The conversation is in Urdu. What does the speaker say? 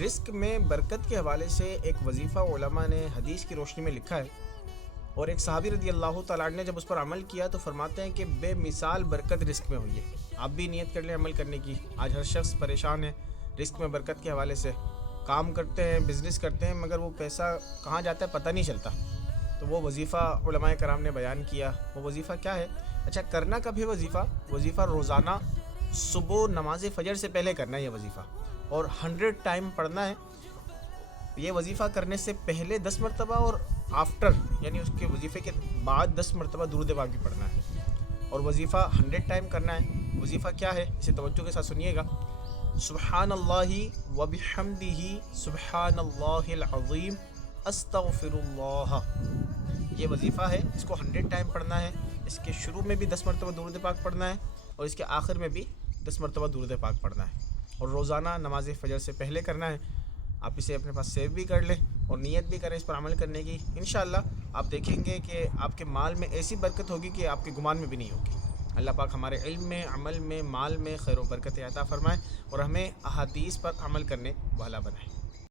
رزق میں برکت کے حوالے سے ایک وظیفہ علماء نے حدیث کی روشنی میں لکھا ہے، اور ایک صحابی رضی اللہ تعالیٰ عنہ نے جب اس پر عمل کیا تو فرماتے ہیں کہ بے مثال برکت رزق میں ہوئی ہے۔ آپ بھی نیت کر لیں عمل کرنے کی۔ آج ہر شخص پریشان ہے رزق میں برکت کے حوالے سے، کام کرتے ہیں، بزنس کرتے ہیں، مگر وہ پیسہ کہاں جاتا ہے پتہ نہیں چلتا۔ تو وہ وظیفہ علماء کرام نے بیان کیا۔ وہ وظیفہ کیا ہے؟ اچھا، کرنا کب ہے وظیفہ روزانہ صبح نماز فجر سے پہلے کرنا ہے یہ وظیفہ، اور 100 ٹائم پڑھنا ہے۔ یہ وظیفہ کرنے سے پہلے 10 مرتبہ، اور آفٹر یعنی اس کے وظیفے کے بعد 10 مرتبہ درود پاک بھی پڑھنا ہے، اور وظیفہ 100 ٹائم کرنا ہے۔ وظیفہ کیا ہے اسے توجہ کے ساتھ سنیے گا۔ سبحان اللہ و بحمدہ سبحان اللہ العظیم استغفر اللہ، یہ وظیفہ ہے، اس کو 100 ٹائم پڑھنا ہے۔ اس کے شروع میں بھی 10 مرتبہ درود پاک پڑھنا ہے، اور اس کے آخر میں بھی 10 مرتبہ درود پاک پڑھنا ہے، اور روزانہ نماز فجر سے پہلے کرنا ہے۔ آپ اسے اپنے پاس سیو بھی کر لیں اور نیت بھی کریں اس پر عمل کرنے کی۔ انشاءاللہ آپ دیکھیں گے کہ آپ کے مال میں ایسی برکت ہوگی کہ آپ کے گمان میں بھی نہیں ہوگی۔ اللہ پاک ہمارے علم میں، عمل میں، مال میں خیر و برکت عطا فرمائے، اور ہمیں احادیث پر عمل کرنے والا بنائے۔